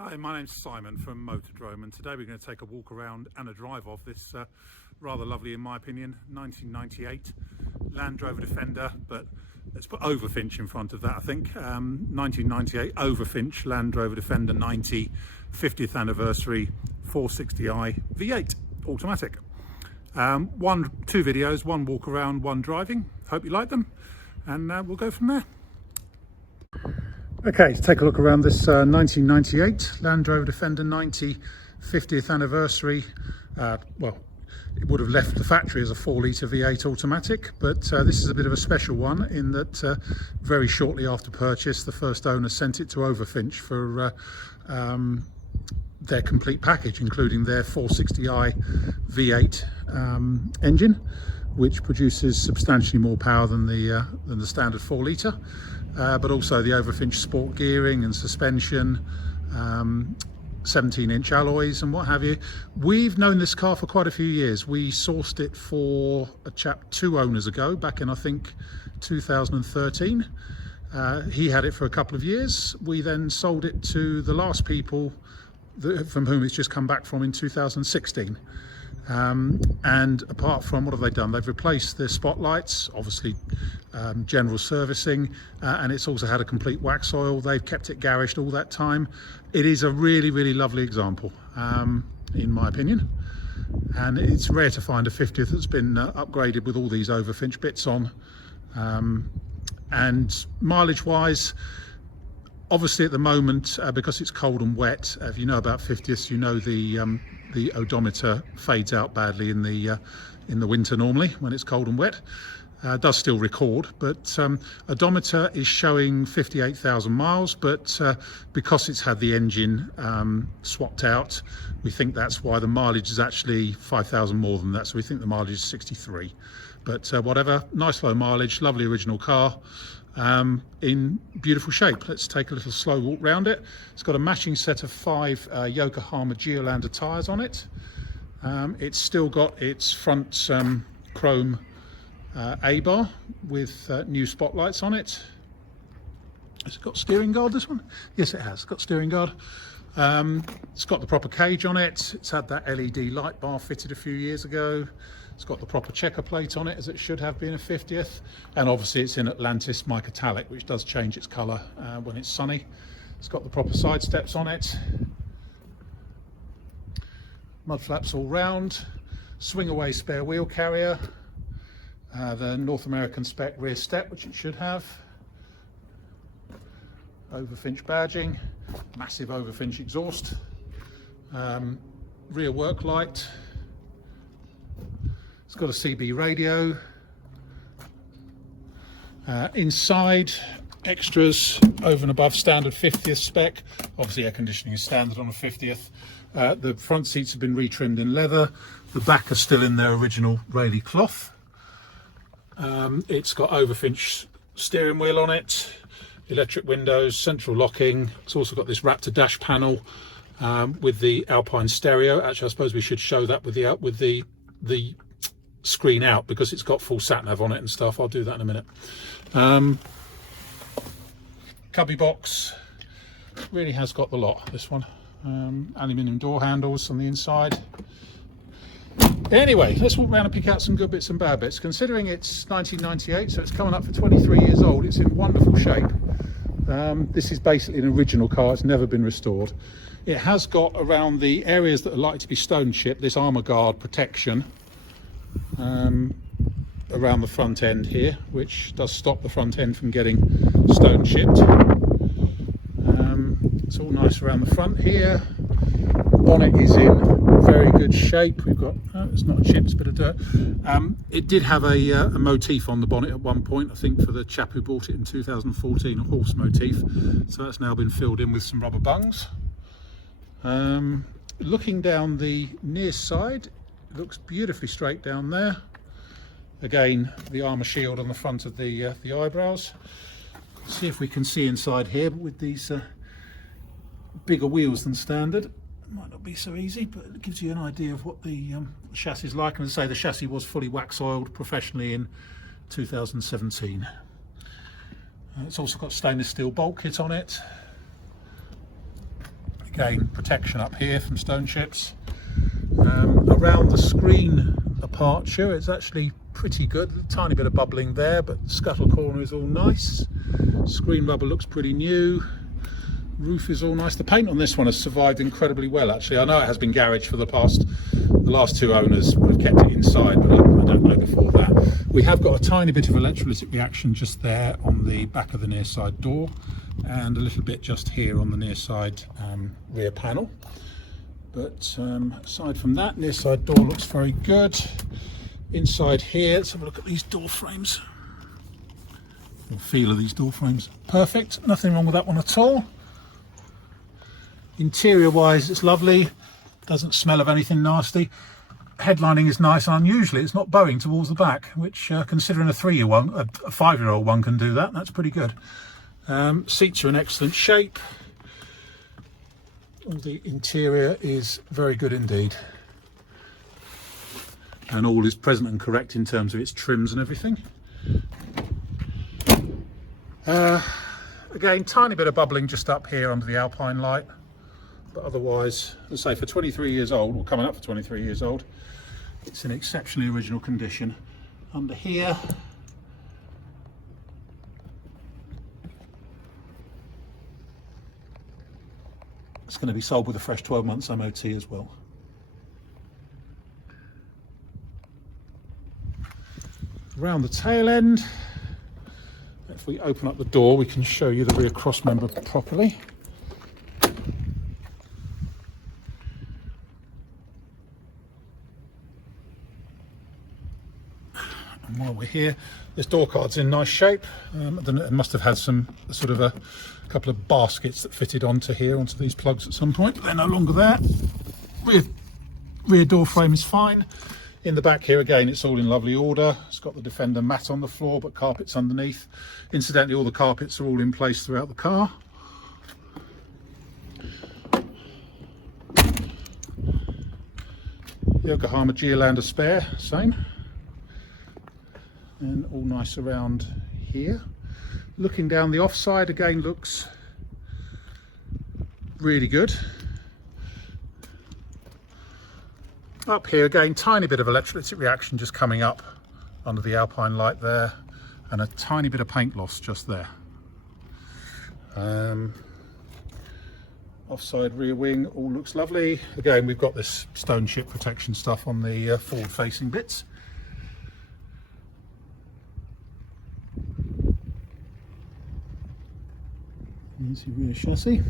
Hi, my name's Simon from Motordrome, and today we're going to take a walk around and a drive of this rather lovely, in my opinion, 1998 Land Rover Defender, but let's put Overfinch in front of that, I think. 1998 Overfinch Land Rover Defender 90 50th anniversary 460i V8 automatic. Two videos, one walk around, one driving. Hope you like them, and we'll go from there. Okay, to take a look around this 1998 Land Rover Defender 90 50th anniversary. Well, it would have left the factory as a 4-litre V8 automatic, but this is a bit of a special one in that very shortly after purchase, the first owner sent it to Overfinch for their complete package, including their 460i V8 engine, which produces substantially more power than the standard 4-litre. But also the Overfinch sport gearing and suspension, 17-inch alloys and what have you. We've known this car for quite a few years. We sourced it for a chap 2 owners ago, back in I think 2013. He had it for a couple of years. We then sold it to the last people from whom it's just come back from in 2016. And apart from, what have they done? They've replaced the spotlights, obviously general servicing, and it's also had a complete wax oil. They've kept it garaged all that time. It is a really, really lovely example, in my opinion. And it's rare to find a 50th that's been upgraded with all these Overfinch bits on. And mileage wise, obviously at the moment, because it's cold and wet, if you know about 50ths, you know the odometer fades out badly in the winter normally when it's cold and wet. Does still record, but odometer is showing 58,000 miles, but because it's had the engine swapped out, we think that's why the mileage is actually 5,000 more than that, so we think the mileage is 63. But whatever, nice low mileage, lovely original car, in beautiful shape. Let's take a little slow walk round it. It's got a matching set of 5 Yokohama Geolander tyres on it. It's still got its front chrome A-bar with new spotlights on it. Has it got steering guard, this one? Yes, it has. It's got steering guard. It's got the proper cage on it. It's had that LED light bar fitted a few years ago. It's got the proper checker plate on it, as it should have been a 50th. And obviously it's in Atlantis Micatallic, which does change its colour when it's sunny. It's got the proper side steps on it. Mud flaps all round. Swing away spare wheel carrier. The North American spec rear step, which it should have. Overfinch badging. Massive Overfinch exhaust. Rear work light. It's got a CB radio. Inside, extras over and above standard 50th spec. Obviously air conditioning is standard on a 50th. The front seats have been retrimmed in leather. The back are still in their original Rayleigh cloth. It's got Overfinch steering wheel on it, electric windows, central locking. It's also got this Raptor dash panel with the Alpine stereo. Actually, I suppose we should show that with the screen out, because it's got full sat nav on it and stuff. I'll do that in a minute. Cubby box, really has got the lot, this one. Aluminium door handles on the inside. Anyway, let's walk around and pick out some good bits and bad bits. Considering it's 1998, so it's coming up for 23 years old, it's in wonderful shape. This is basically an original car. It's never been restored. It has got, around the areas that are likely to be stone chipped, this armour guard protection around the front end here, which does stop the front end from getting stone chipped. It's all nice around the front here. Bonnet is in very good shape. We've got, it's not a chip, it's a bit of dirt. It did have a motif on the bonnet at one point, I think for the chap who bought it in 2014, a horse motif. So that's now been filled in with some rubber bungs. Looking down the near side, it looks beautifully straight down there. Again, the armour shield on the front of the eyebrows. See if we can see inside here, but with these bigger wheels than standard, it might not be so easy, but it gives you an idea of what the chassis is like. And as I say, the chassis was fully wax oiled professionally in 2017. It's also got stainless steel bolt kit on it. Again, protection up here from stone chips. Around the screen aperture, it's actually pretty good. A tiny bit of bubbling there, but the scuttle corner is all nice. Screen rubber looks pretty new. Roof is all nice. The paint on this one has survived incredibly well, actually. I know it has been garage for the last two owners would have kept it inside, but I don't know before that. We have got a tiny bit of electrolytic reaction just there on the back of the near side door, and a little bit just here on the near side rear panel. But aside from that, near side door looks very good. Inside here, let's have a look at these door frames. The feel of these door frames, perfect. Nothing wrong with that one at all. Interior wise, it's lovely. Doesn't smell of anything nasty. Headlining is nice, and unusually it's not bowing towards the back, which considering a 3-year-old one, a 5-year-old one can do that. That's pretty good. Seats are in excellent shape. All the interior is very good indeed, and all is present and correct in terms of its trims and everything. Again, tiny bit of bubbling just up here under the Alpine light, but otherwise, as I say, for 23 years old, or coming up for 23 years old, it's in exceptionally original condition. Under here, it's going to be sold with a fresh 12 months MOT as well. Around the tail end, if we open up the door, we can show you the rear cross member properly. And while we're here, this door card's in nice shape. It must have had some sort of a couple of baskets that fitted onto these plugs at some point, but they're no longer there. Rear door frame is fine. In the back here, again, it's all in lovely order. It's got the Defender mat on the floor, but carpets underneath. Incidentally, all the carpets are all in place throughout the car. Yokohama Geolander spare, same. And all nice around here. Looking down the offside, again, looks really good. Up here again, tiny bit of electrolytic reaction just coming up under the Alpine light there, and a tiny bit of paint loss just there. Offside rear wing all looks lovely. Again, we've got this stone chip protection stuff on the forward facing bits. Here's the rear chassis.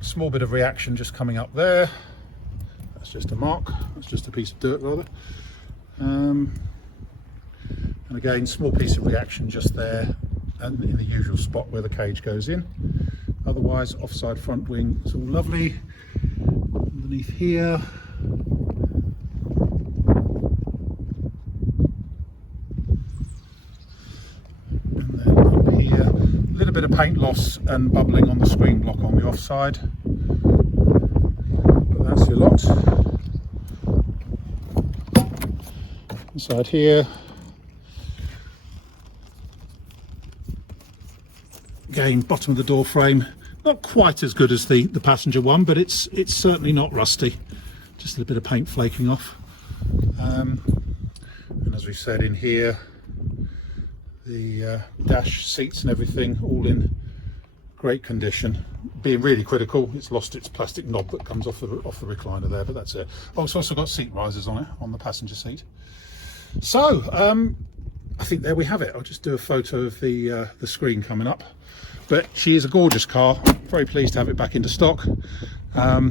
Small bit of reaction just coming up there. That's just a mark. That's just a piece of dirt rather. And again, small piece of reaction just there, and in the usual spot where the cage goes in. Otherwise, offside front wing is all lovely. Underneath here, and then up here, a little bit of paint loss and bubbling on the screen block on the offside. But that's your lot. Inside here, again, bottom of the door frame, not quite as good as the passenger one, but it's certainly not rusty. Just a little bit of paint flaking off. And as we said, in here, the dash seats and everything all in great condition. Being really critical, it's lost its plastic knob that comes off the recliner there, but that's it. Oh, it's also got seat risers on it, on the passenger seat. So I think there we have it. I'll just do a photo of the screen coming up. But she is a gorgeous car. Very pleased to have it back into stock.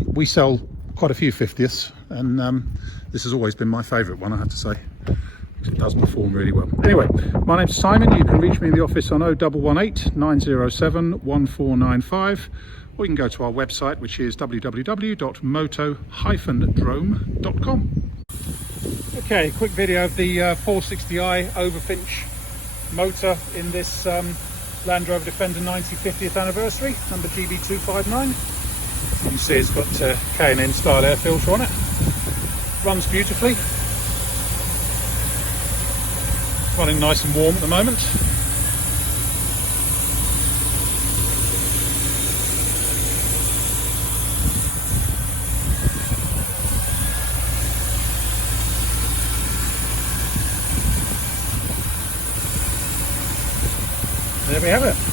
We sell quite a few 50ths, and this has always been my favourite one, I have to say. It does perform really well. Anyway, my name's Simon. You can reach me in the office on 0118 907 1495, or you can go to our website, which is www.moto-drome.com. Okay, quick video of the 460i Overfinch motor in this Land Rover Defender 90 50th anniversary, number GB259. You can see it's got K&N style air filter on it. Runs beautifully. Running nice and warm at the moment. there we have it.